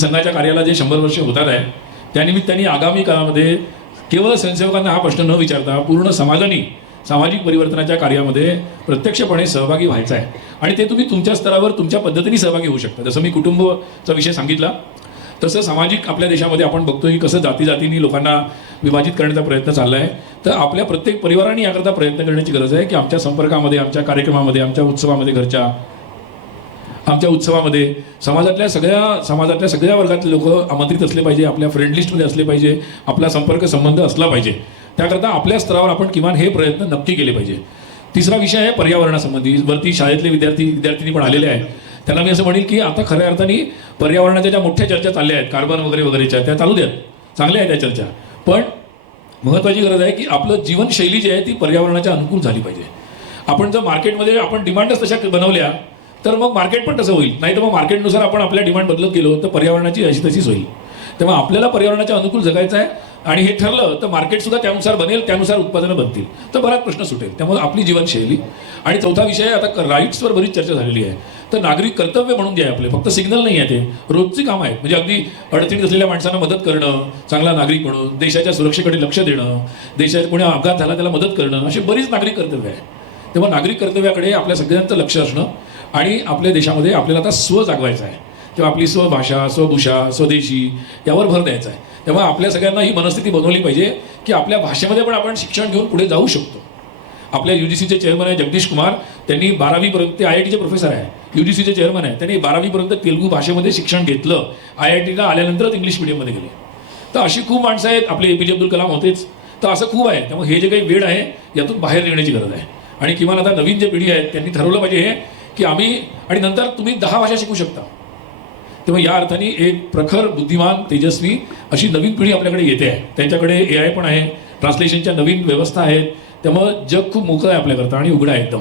की संघाच्या कार्याला जे 100 वर्ष होतात आहे त्यानिमित्ताने आगामी काळामध्ये केवळ स्वयंसेवकांना हा प्रश्न न विचारता पूर्ण समाजाने सामाजिक परिवर्तनाच्या कार्यामध्ये प्रत्यक्षपणे सहभागी व्हायचं आहे आणि ते तुम्ही तुमच्या स्तरावर तुमच्या पद्धतीने सहभागी होऊ शकता. जसं मी कुटुंबचा विषय सांगितला तसं सामाजिक आपल्या देशामध्ये आपण बघतोय की कसं जाती लोकांना विभाजित करण्याचा प्रयत्न चालला आहे. तर आपल्या प्रत्येक परिवाराने याकरता प्रयत्न करण्याची गरज आहे की आमच्या संपर्कामध्ये, आमच्या कार्यक्रमामध्ये, आमच्या उत्सवामध्ये, आमच्या उत्सवामध्ये समाजातल्या सगळ्या वर्गातले लोक आमंत्रित असले पाहिजे, आपल्या फ्रेंड लिस्टमध्ये असले पाहिजे, आपला संपर्क संबंध असला पाहिजे. त्याकरता आपल्या स्तरावर आपण किमान हे प्रयत्न नक्की केले पाहिजे. तिसरा विषय आहे पर्यावरणासंबंधी. वरती शाळेतले विद्यार्थी पण आलेले आहेत. त्यांना मी असं म्हणेल की आता खऱ्या अर्थाने पर्यावरणाच्या ज्या मोठ्या चर्चा चालल्या आहेत, कार्बन वगैरेच्या, त्या चालू द्यात, चांगल्या आहेत त्या चर्चा. पण महत्त्वाची गरज आहे की आपलं जीवनशैली जी आहे ती पर्यावरणाच्या अनुकूल झाली पाहिजे. आपण जर मार्केटमध्ये आपण डिमांडच तशा बनवल्या तर मग मार्केट पण तसं होईल. नाही तर मग मार्केटनुसार आपण आपल्या डिमांड बदलत गेलो तर पर्यावरणाची अशी तशीच होईल. तेव्हा आपल्याला पर्यावरणाच्या अनुकूल जगायचं आहे आणि हे ठरलं तर मार्केटसुद्धा त्यानुसार बनेल, त्यानुसार उत्पादनं बनतील, तर बराच प्रश्न सुटेल. त्यामुळे आपली जीवनशैली. आणि चौथा विषय आता राईट्सवर बरीच चर्चा झालेली आहे. तर नागरिक कर्तव्य म्हणून जे आहे आपले, फक्त सिग्नल नाही आहे, ते रोजची कामं आहेत. म्हणजे अगदी अडचणीत असलेल्या माणसांना मदत करणं, चांगला नागरिक म्हणून देशाच्या सुरक्षेकडे लक्ष देणं, देशात कोणी अपघात झाला त्याला मदत करणं, अशी बरीच नागरिक कर्तव्य आहे. तेव्हा नागरिक कर्तव्याकडे आपल्या सगळ्यांचं लक्ष असणं आणि आपल्या देशामध्ये आपल्याला आता स्व जागवायचं आहे किंवा आपली स्वभाषा, स्वभूषा, स्वदेशी यावर भर द्यायचा आहे. तेव्हा आपल्या सगळ्यांना ही मनस्थिती बनवली पाहिजे की आपल्या भाषेमध्ये पण आपण शिक्षण घेऊन पुढे जाऊ शकतो. आपल्या UGCचे चेअरमन आहे जगदीश कुमार, त्यांनी 12वीपर्यंत, ते IITचे प्रोफेसर आहे, UGCचे चेअरमन आहे, त्यांनी 12वीपर्यंत तेलुगू भाषेमध्ये शिक्षण घेतलं. IITला आल्यानंतरच इंग्लिश मिडियममध्ये गेले. तर अशी खूप माणसं आहेत. आपले APJ अब्दुल कलाम होतेच. तर असं खूप आहे. त्यामुळे हे जे काही वेळ आहे यातून बाहेर येण्याची गरज आहे. आणि किमान आता नवीन जे पिढी आहेत त्यांनी ठरवलं पाहिजे हे की आम्ही, आणि नंतर तुम्ही 10 भाषा शिकू शकता. तेव्हा या अर्थाने एक प्रखर, बुद्धिमान, तेजस्वी अशी नवीन पिढी आपल्याकडे येते आहे. त्यांच्याकडे AI पण आहे, ट्रान्सलेशनच्या नवीन व्यवस्था आहेत. त्यामुळं जग खूप मोकळं आहे आपल्याकरता आणि उघडं आहे एकदम.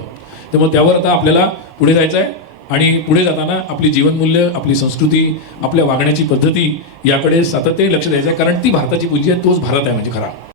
त्यामुळे त्यावर आता आपल्याला पुढे जायचं आहे आणि पुढे जाताना आपली जीवनमूल्य, आपली संस्कृती, आपल्या वागण्याची पद्धती याकडे सातत्याने लक्ष द्यायचं आहे. कारण ती भारताची पुंजी आहे, तोच भारत आहे म्हणजे खरा.